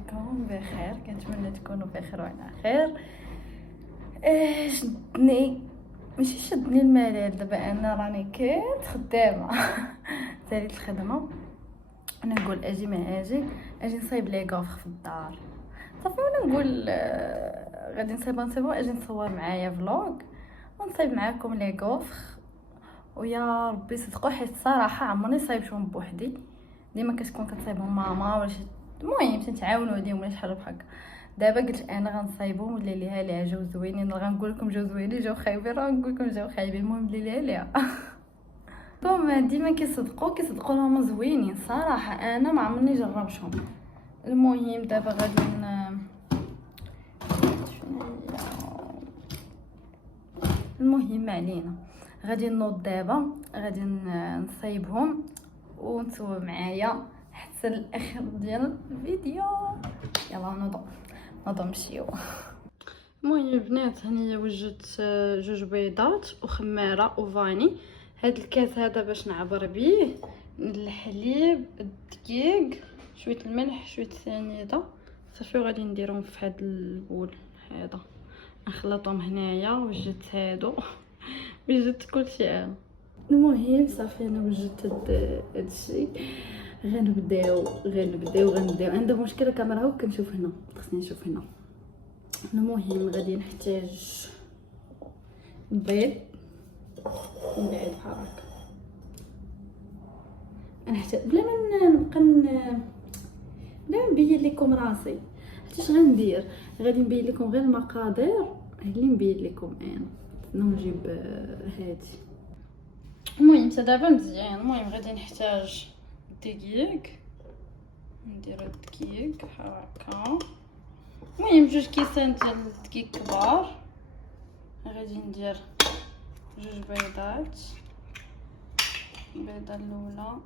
عليكم بخير، كنتمنى تكونوا بخير وعلى خير. شدني ماشي شدني الملل دابا، انا راني كنت خدامه ساليت الخدمه. انا نقول اجي ما اجي نصايب لي كوفر في الدار صافي، وانا نقول غادي نصايبو اجي نصور معايا فلوغ ونصايب معاكم لي كوفر. ويا ربي صدقوا، حيت الصراحه عمرني صايبتهم بوحدي، ديما كتكون كتصايبهم ماما ولا شي، المهم تنتعاونوا عليهم ولا شي حاجه بحال هكا. دابا قلت انا غنصايبهم ولا ليها ليها جاو زوينين، غنقول لكم جاو زوينين جاو خايبين، راه نقول لكم جاو خايبين، المهم اللي ليها ليها هم ديما كيصدقوا لهم زوينين صراحه، انا ما عمرني جربتهم. المهم دابا غادي المهم ما علينا، غادي نوض دابا، غادي نصايبهم ونتوما معايا حتى الاخر ديال الفيديو. يلا نوضو نمشيو. المهم البنات، هنايا وجدت جوج بيضات وخماره وفاني. هاد الكاس هذا باش نعبر بيه الحليب، الدقيق، شويه الملح، شويه سنيده صافي، وغادي نديرهم في هاد البول هذا نخلطهم. هنايا وجدت هادو وجدت كلشي انا. المهم صافي انا وجدت هادشي، غنبداو عندي مشكله الكاميرا هاو كنشوف هنا، خصني نشوف هنا. المهم غادي نحتاج بيض من بعد بحال هكا، نحتاج بلا ما نبقى بلا نبين لكم راسي حيت غندير، غادي نبين لكم غير المقادير اللي نبين لكم انا. نجيب هادي. المهم دابا مزيان. المهم غادي نحتاج دقيق، نديرو الدقيق بحال هكا. المهم 2 كيسان ديال الدقيق كبار. غادي ندير 2 بيضات، البيضه الاولى،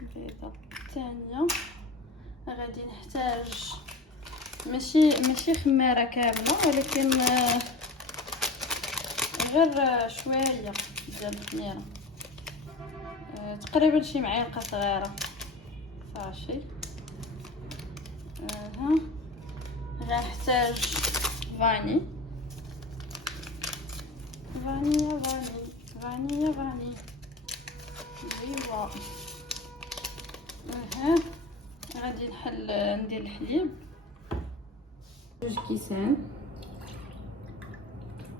البيضه الثانيه. غادي نحتاج ماشي خماره كامله، ولكن غير شويه ديال الخميره، تقريبا شي معلقه صغيره صافي. ها غنحتاج فاني فاني ايوا. غادي ندير الحليب 2 كيسان،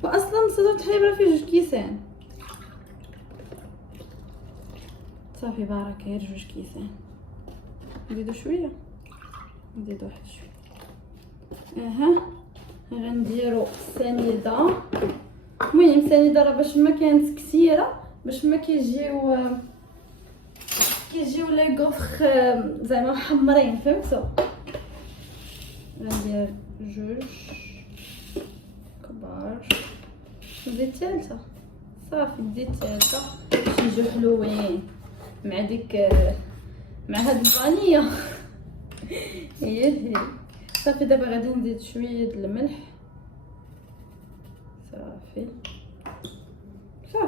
واصلا صدرت الحليب راه فيه 2 كيسان صافي. بركه غير 2 كيسان، نزيدو شويه، نزيدو واحد شويه. غنديرو السنيده. المهم السنيده راه باش ما كانت كثيره، باش ما كيجيو لي كوفخ زعما محمرين، فهمتوا؟ غندير 2 كبار، نزيد ثالثه صافي، نزيد ثالثه باش يجيو حلوين مع ديك مع هاد الفانيا هي صافي. دابا غادي نزيد شويه د الملح صافي.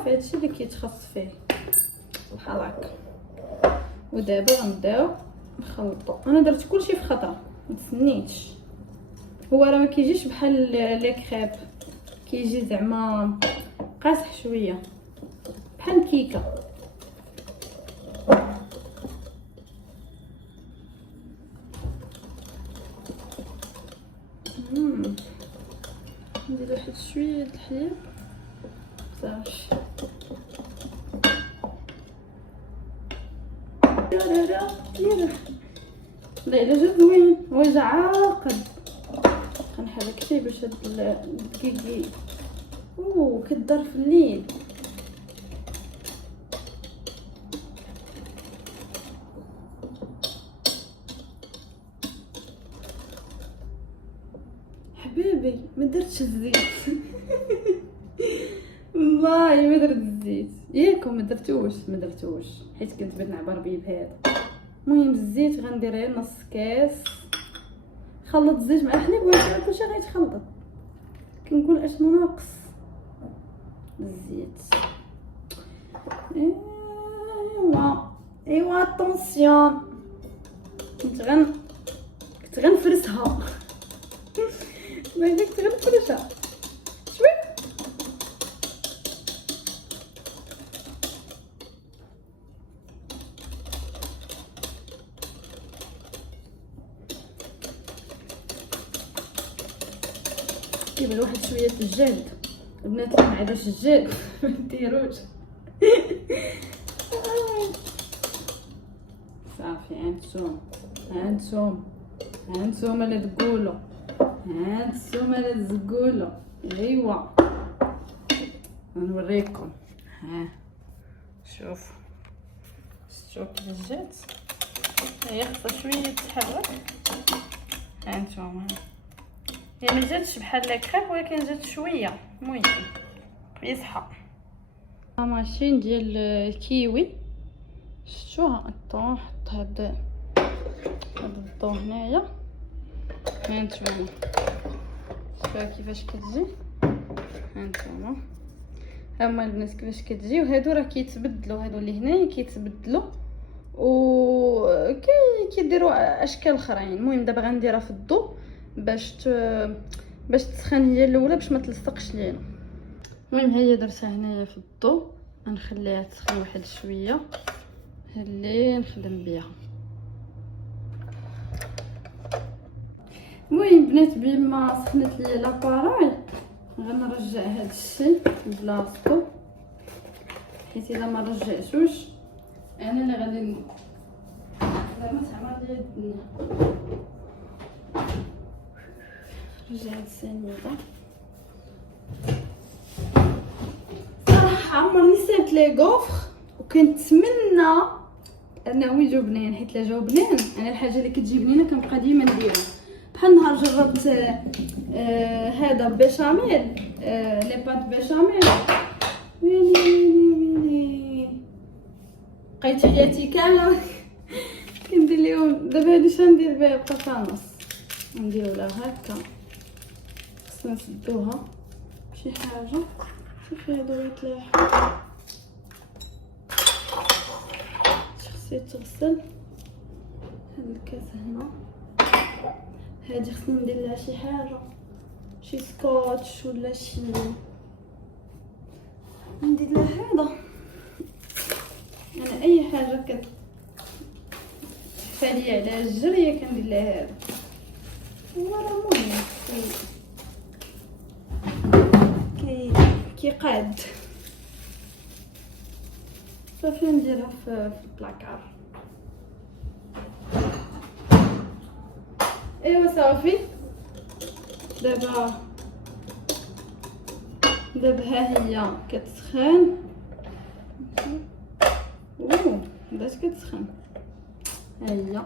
هادشي اللي كيتخص فيه بحال هكا. ودابا غنبداو نخلطو. انا درت كلشي في خطره، ما تسنيتش. هو راه ما كيجيش بحال لي كريب، كيجي زعما قاصح شويه بحال الكيكه. ندير واحد شويه د الحليب صافي. لا الا جا زوين، هو جا عاقد. غنحرك شي باش هاد الدقيق كدار في الليل. حبيبي ما درتش الزيت والله ما درت الزيت، ياكم ما درتوش حيت كنت بغيت نعبر بيه بهذا. المهم الزيت غندير غير نص كاس. خلط الزيت مع الحليب ولكن كلشي غيتخلط. كنقول اشنو ناقص الزيت. ايوا اتونسيون كنت غنفرسها. بعدا كنت غنفرشها شوي. كيبان واحد شويه الجلد البنات اللي ما عندهاش الجلد ما ديروش. صافي هانتوما اللي تقولوا ايوا نوريكم. ها شوفوا كيفاش جات. هي خصها شويه تحرك. هانتوما هي ما جاتش بحال لاكريب ولكن جات شويه. المهم يصحى. ماشين ديال الكيوي شفتوها. نحط هاد الضو هنايا. هانتوما شوفوا كيفاش كتجي. هانتوما هما البنات كيفاش كتجي. وهادو راه كيتبدلوا، هادو اللي هنايا كيتبدلوا و كيديروا اشكال اخرين. المهم دابا غنديرها في الضو باش تسخن هي الاولى باش ما تلصقش لينا. المهم هي درتها هنايا في الضو. غنخليها تسخن واحد شويه اللي نخدم بها. المهم بنات بما سخنت لي لاباراي غنرجع هذا الشيء لبلاصتو، حيت الا ما رجعتوش انا اللي غادي زعما تعمر لي الدنيا. رجعت السنيده صراحه عمرني سيبت لي غوفر وكنتمنى انه يجيو بنين، حيت لا جاو بنين انا الحاجه اللي كتجي بنينه كنبقى ديما نديرها. بحال نهار جربت هذا بيشاميل، لي بات بيشاميل، ويلي بقيت حياتي كامله كندير ليهم. دابا هادي شندير بها بطاطا نديرو لها هكا. خصنا نسدوها بشي حاجه. شوفي هادو يتلاحوا، خصني تغسل. هاد الكاس هنا هادي خصني ندير لها شي حاجه، شي سكوتش ولا شي ندير لها هذا. انا اي حاجه كتحفالي على الجريه كندير لها هذا. وراه مهم كيقاد. صافي نديرها في البلاكار. ايوا صافي. دابا ها هي كتسخن. بدات كتسخن. ها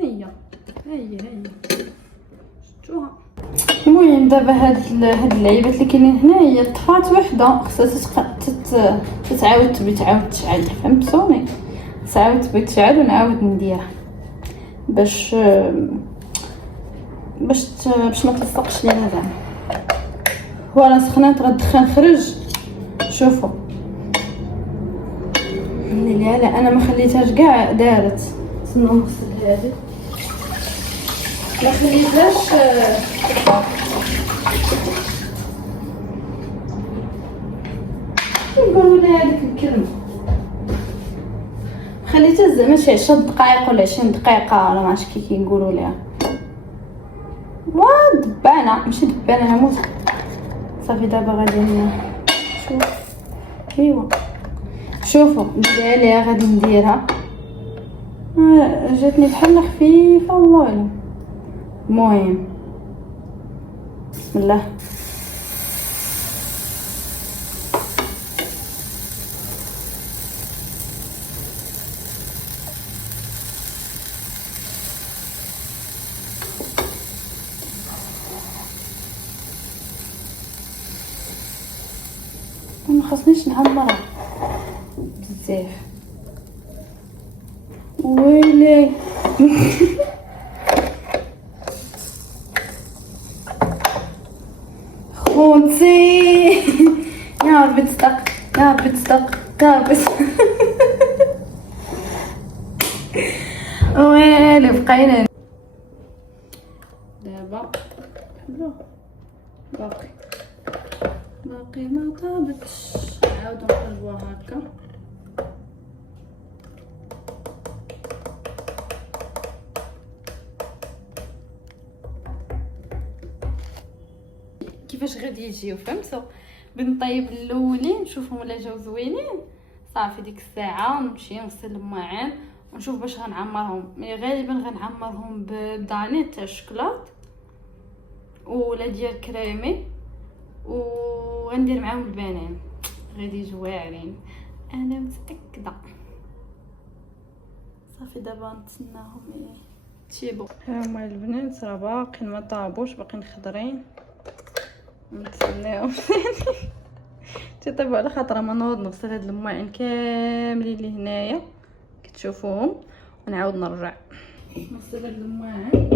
هي شفتوها. المهم دابا هاد اللعيبات اللي كاينين هنا هي طفات وحده، خصها تتعاود تعاود تشعل. فهمتوني؟ تعاود تشعل ونعاود نديرها باش ما تلصقش لينا زعما. فوالا سخنات غتدخل خرج. شوفوا لا انا ما خليتهاش كاع دارت. استنوا نغسل هذه ما خليتهاش نقولوا لها هذيك الكلمه. خليتها زعما شي 10 دقائق ولا 20 دقيقه ولا ماعرفتش كي كيقولوا ليها. دبانه ماشي دبانه نموت. صافي دابا غادي نشوف. ايوا شوفوا نديرها ليها غادي نديرها. جاتني بحال خفيفه والله اعلم. المهم بسم الله. ما خصنيش نعمرها بزاف. ويلي خونتي يا ربي تصدق ويلي بقينا دابا. باقي ما طابتش، نعاودو نقلبوها هكا. كيفاش غادي يجيو فهمتوا؟ بنطيب الاولين نشوفهم ولا جاو زوينين، صافي ديك الساعه نمشي نغسل الماعن ونشوف باش غنعمرهم. مي غالبا غنعمرهم بدانيت تاع الشكلاط ولا ديال كريمي، وغندير معاهم البنان، غادي يجوا واعرين انا متاكده. صافي دابا نتسناهم يتيبوا. ها هما البنات راه باقيين ما طابوش، باقيين خضرين، نتسناهم تيطيبوا على خاطر ما نوض نغسل هاد الماعن كاملين اللي هنايا كتشوفوهم ونعاود نرجع نغسل هاد الماعن.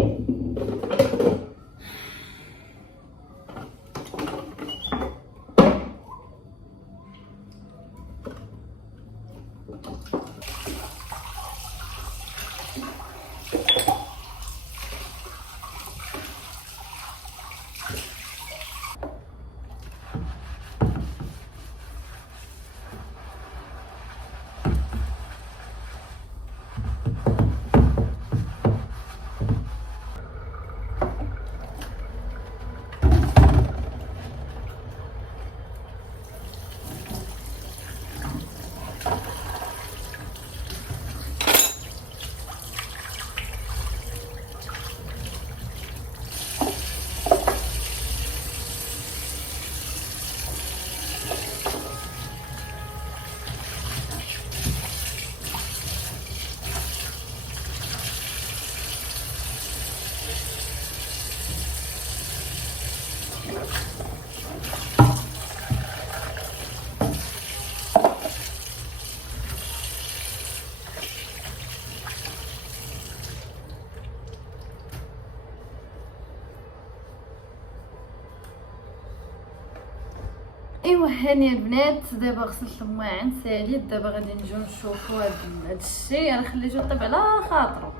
ايوا هاني البنات، دابا غسلت الماعن ساليت، دابا غادي نجيو نشوفوا هاد الشيء. انا خليته يطيب على خاطرو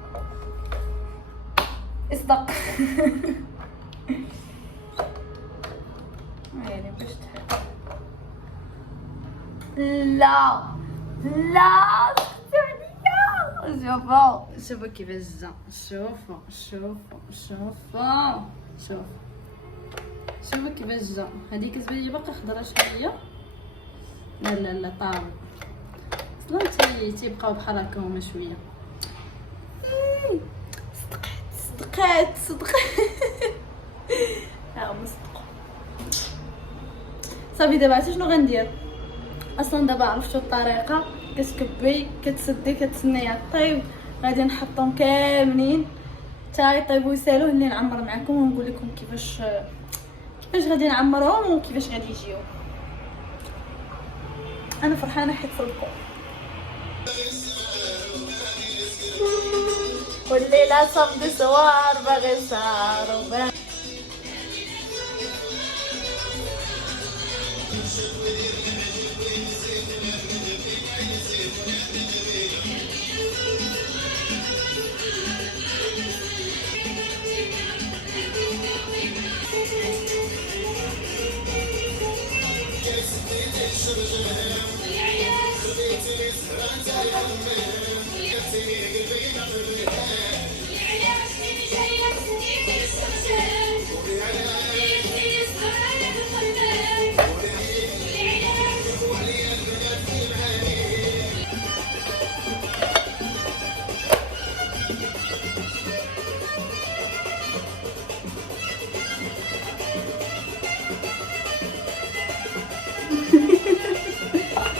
اصدق يعني باش تحب. لا لا شوفوا كيفاش جا، شوفوا كيفاش جا. هذيك كتبان لي باقا خضرا شويه، لا طاب اصلا تيبقاو بحال هكا هما شويه. صدقات ها مصدقوا. صافي دابا عرفتي شنو غندير؟ اصلا دابا عرفتوا الطريقه، كتكبي كتسدي كتسنيها طيب. غادي نحطهم كاملين حتى يطيبوا يسالوا، اللي نعمر معكم ونقول لكم كيفاش غادي نعمرهم وكيفاش غادي يجيو. انا فرحانه حيت صدقوا. والليله صمد سوار باغي صار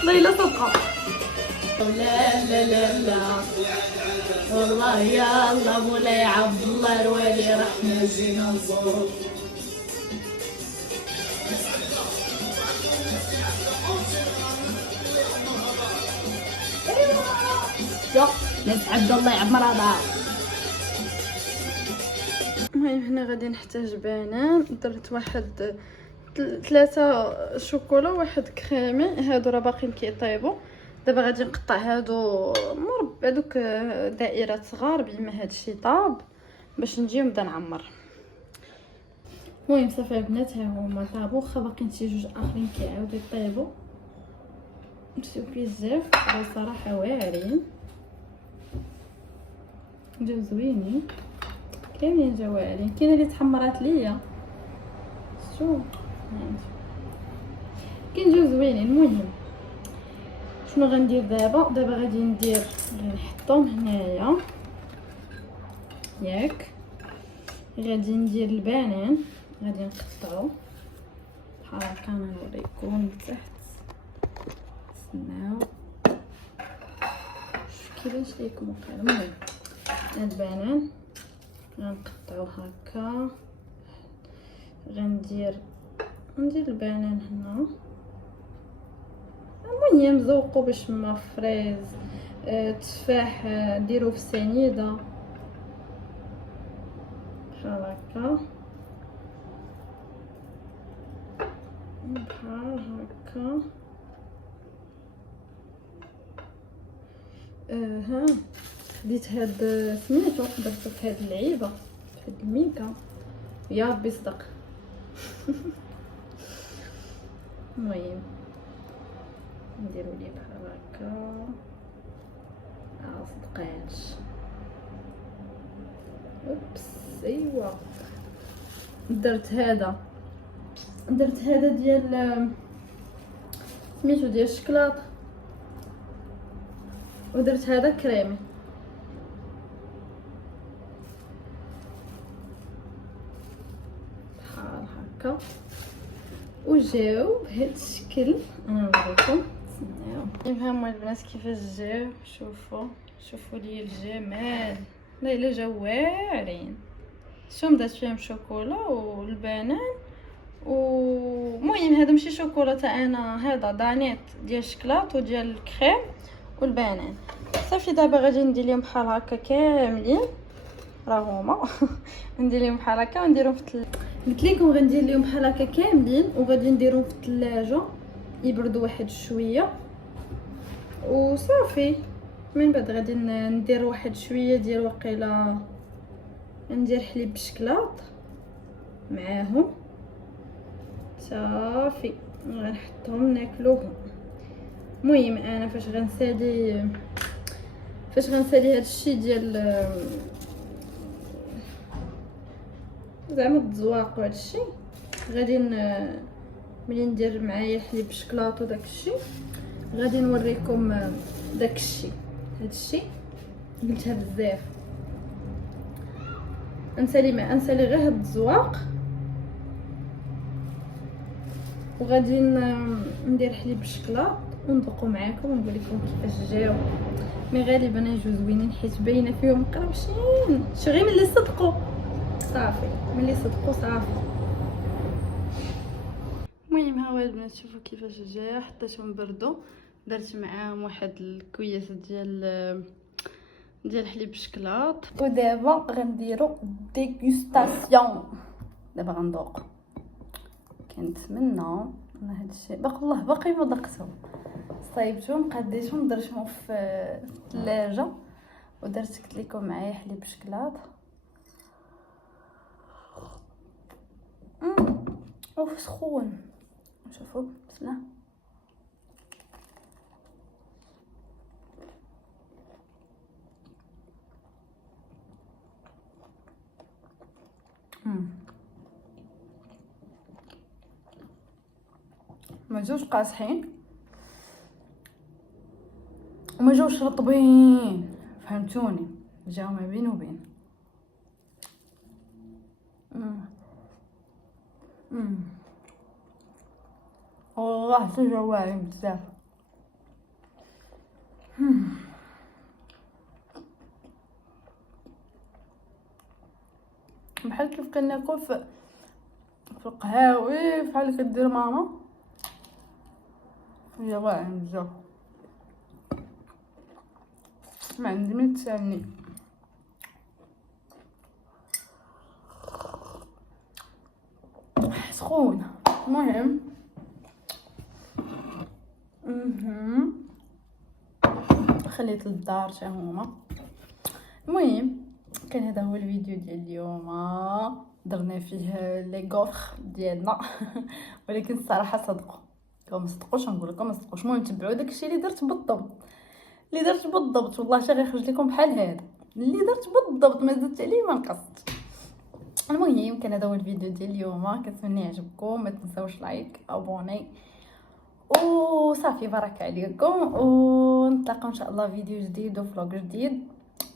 ليلى صدقة. لا لا لا لا والله يا الله مولاي عبد الله الوالي رحنا جينا نزور. ناس عبد الله يعمر هذا. المهم هنا غادي نحتاج بنان، درت واحد 3 شوكولا واحد كريمي، هادو راه باقيين كيطيبوا. دابا غادي نقطع هادو مربع دوك دائرات صغار بما هادشي طاب باش نجي ونبدا نعمر. المهم صافي البنات ها هما طابو، واخا باقيين شي جوج اخرين كيعاودوا يطيبوا. مشيو بزاف بصراحه واعرين، جاو زوينين كاملين، جاو واعرين. كاينه اللي تحمرات ليا شوف كاين جاو زوينين. المهم شنو غندير دابا غادي ندير نحطهم هنايا ياك. غادي ندير البنان، غادي نقطعو بحال هكا. نوريكم من تحت، تسناو كيفاش ليكم وقع. المهم هاد البنان غنقطعو هكا، ندير البنان هنا. المهم ذوقوا باش ما فريز تفاح ديروه في سنيده بحال هكا بحال هكا. ها خديت هاد سميتو درتو في هاد اللعيبه، في هاد الميكا، يا ربي صدق. المهم نديرو ليه بحال هكا. صدقاتش. اوبس ايوا درت هذا ديال سميتو ديال الشكلاط، ودرت هذا كريمي بحال هكا، وجاو بهذا الشكل. انا نوريكم تسناو. هما البنات كيفاش جاو، شوفوا لي الجمال. لا الا جاو واعرين. شوم درت فيهم شوكولا والبنان. ومهم هذا ماشي شوكولا تا انا، هذا دانيت ديال الشكلاط وديال الكريم والبنان. صافي دابا غادي ندير لهم بحال هكا كاملين، راه هما ندير لهم بحال هكا ونديرهم في قلت لكم غندير لهم بحال هكا كاملين، وغادي نديرهم في الثلاجه يبردوا واحد شويه وصافي. من بعد غادي ندير واحد شويه ديال وقيله، ندير حليب بالشكلاط معاهم صافي، غنحطهم ناكلوهم. المهم انا فاش غنسالي هذا الشيء ديال زعما الزواق وهذا الشيء، غادي ملي ندير معايا حليب بالشكلاط وداك الشيء غادي نوريكم داك الشيء. هذا الشيء قلتها بزاف، انسالي غير هاد الزواق، وغادي ندير حليب بالشكلاط وندوقو معاكم ونقول لكم كيفاش جاو. مي غالبا يجوا زوينين حيت باينه فيهم مقرمشين، شي غير ملي صدقوا صافي، صافي. المهم ها هو البنات، شوفوا كيفاش جا. حطيتهم بردوا، درت معاهم واحد الكوياس ديال حليب بالشكلاط. ودابا غنديروا ديغوستاسيون. دابا غندوق. كنتمنى ان هذا الشيء باقي ما دقتهم، صايبتهم قديتهم درتهم في الثلاجه، ودرت قلت لكم معايا حليب بالشكلاط. اوف سخون، شوفوا بسم الله. ما جوش قاصحين وما جوش رطبين، فهمتوني، جاو ما بين وبين. والله حتى جاو واعرين بزاف. بحال كيف كناكل في القهاوي، بحال اللي كدير ماما. هي واعرين بزاف، ما عندي من تسالني. سخون. المهم خليت للدار حتى هما. المهم كان هذا هو الفيديو ديال اليوم، درنا فيه لي غوفر ديالنا ولكن الصراحه صدقوا ما صدقوش، نقول لكم ما صدقوش. المهم تبعوا داكشي اللي درت بالضبط، والله حتى غيخرج لكم بحال هذا اللي درت بالضبط، ما زدت عليه ما نقصت. المهم كان هذا هو الفيديو ديال اليوم، كنتمنى يعجبكم، ما تنساوش لايك ابوني وصافي. بركه عليكم، ونتلاقاو ان شاء الله فيديو جديد وفلوق جديد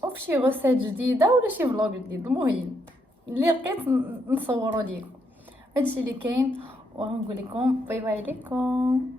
وفي شي غوسات جديده ولا شي فلوق جديد. المهم اللي لقيت نصوروا لكم هادشي اللي كاين، ونقول لكم باي باي لكم.